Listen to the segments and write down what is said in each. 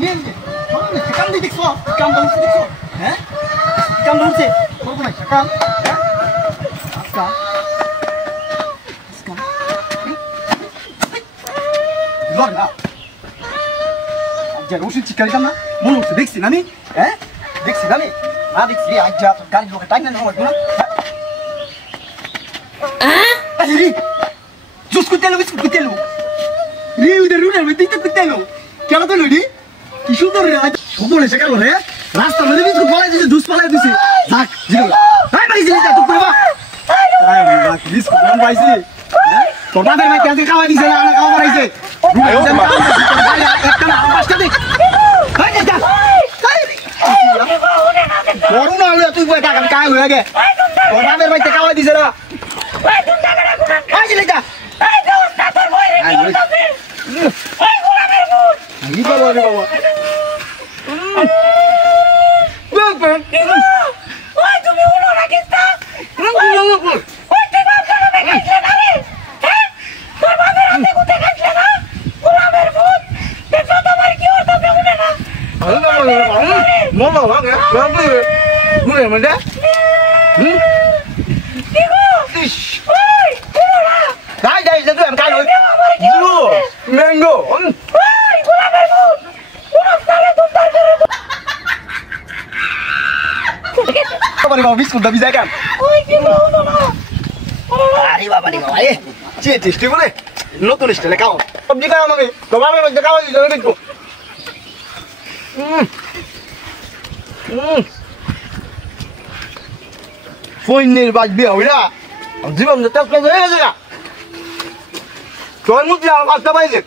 নিয়ে কাম দিয়ে দেখছো কাম করছে দেখছো হ্যাঁ কাম করছে করবো না কাম হ্যাঁ আজকা আজকা লড় না আজ রোশন চিকাইতাম না মনে হচ্ছে দেখছি না আমি হ্যাঁ দেখছি না আমি না দেখছি আজ যা গাড়ি লোকে টাইম না হওয়ার না আরে জুস কুতেলো বিস্কুট কুতেলো রে উদের রুনের মধ্যে তো কুতেলো কেন তো লড়ি কি সুন্দর রে আজ সুন্দর এসে গেল রে রাস্তা মধ্যে বিস্কুট পালাই দিছে জুস পালাই দিছে থাক জিরো হাই মারি জিনিস তো করবা আয় বাবা বিস্কুট কোন পাইছি তোর বাবার ভাই কেন খাওয়া দিছে না খাওয়া মারাইছে একটা না পাঁচটা দে হাই যা বড় না হলে তুই বই টাকা কাই হয়ে গে তোর বাবার ভাই খাওয়া দিছে না ওই তুমি টাকা রাখো না আই চলে যা এই দোস্ত না তোর বই রে কি করছিস এই গোলামের মুখ কি বাবা রে বাবা ওই তুমি উলো রাখিস না ওই তুই বাপ জানা দেখাইছে না রে হ্যাঁ তোর বাবার হাতে কুতে খাইছে না গোলামের মুখ দেখো তোমার কি হতো উঠে না মামা ভাগে ভাগে ঘুরে মজা কি গো ওই উলো গাই গাই তুই আমি কাই জিরো ম্যাঙ্গো ওই গোলামের মুখ উলো সালে তুমি তার বাবা বাবা বিস্কুট দাবি যায় কেন ওই কি বলো না আরে বাবা রে বাবা এ চেষ্টা করে নতুন স্টাইলে খাও সবজি খাও আমাকে তোমার মধ্যে খাওয়া দিই আমি দেখো ফোনের বাজবে ওইরা জীবন তো তেজ হয়ে গেছে না তোর মুখে আর বাচ্চা পাইছে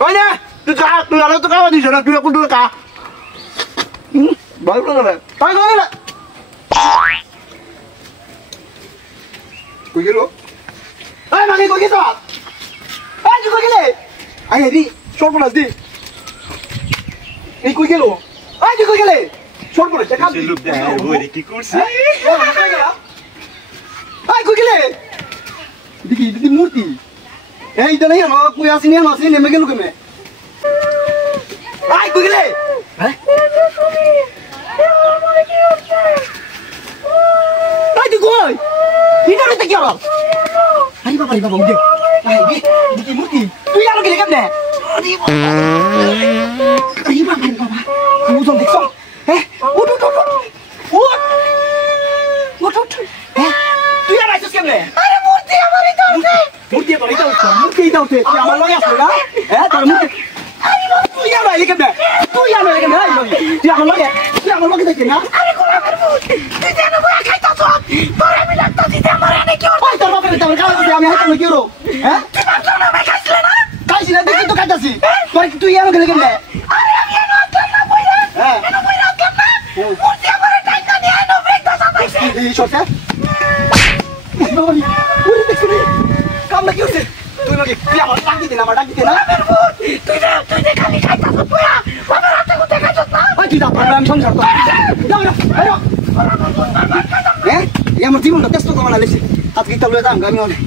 ওই না তুই খা তুই আলো তো খাওয়া দিছ না তুই এখন তুই খা ভালো না তাই করে না কই গেল এই মাগে কই গেছ এই তুই কই গেলে আই রে সর্বনাশ দি এই কই গেল এই তুই কই গেলে সর্বনাশ দেখা দি লোক দেখ ওরে কি করছিস এই কই গেলে দেখি দিদি মূর্তি এই তো নাই না কই আসিনি না আসিনি নেমে গেল কেমনে আই কই গেলে হ্যাঁ আই তুই কই ইনা রে কি হলো আরে বাবা উঠে আই দেখি মূর্তি তুই আর গেলে কেমনে আরে বাবা কুজন দেখছ হ্যাঁ উঠ হ্যাঁ তুই আর আইছিস কেমনে আরে মূর্তি আমারই তো মূর্তি তো এটা উঠছে মূর্তি এটা উঠছে তুই আমার লগে আসলে না হ্যাঁ তোর মূর্তি আরে তুই আর আইলি কেমনে তুই আমার লগে দেখছিস না আরে গোলামের মুখ তুই জানো বয়া খাইতাছ তোর আমি লাগতাছি যে আমার এনে কি হলো তোর বাপরে তোর খাওয়া দিছি আমি হাতে কি হলো হ্যাঁ তুই বাপ না ভাই খাইছিস না খাইছিস না দেখি তো খাইতাছি তুই আর গেলে কেমনে আরে আমি এনে আসলাম না বইরা হ্যাঁ এনে বইরা আসলাম না মূর্তি আমার টাইকা নিয়ে এনে ব্রেকটা সাজাইছে এই শর্টে বাবা ওরে দেখছিস কাম না কি হচ্ছে তুই নাকি তুই আমার ডাক দিতে না তুই খালি খাইতাছ বয়া বাবার হাতে কুতে খাইতাছ না ওই তুই যা আমি সংসার তো যাও হ্যাঁ আমার জীবনটা ব্যস্ত কমানা লেছি আজকে তো লয়ে যাম আমি অনেক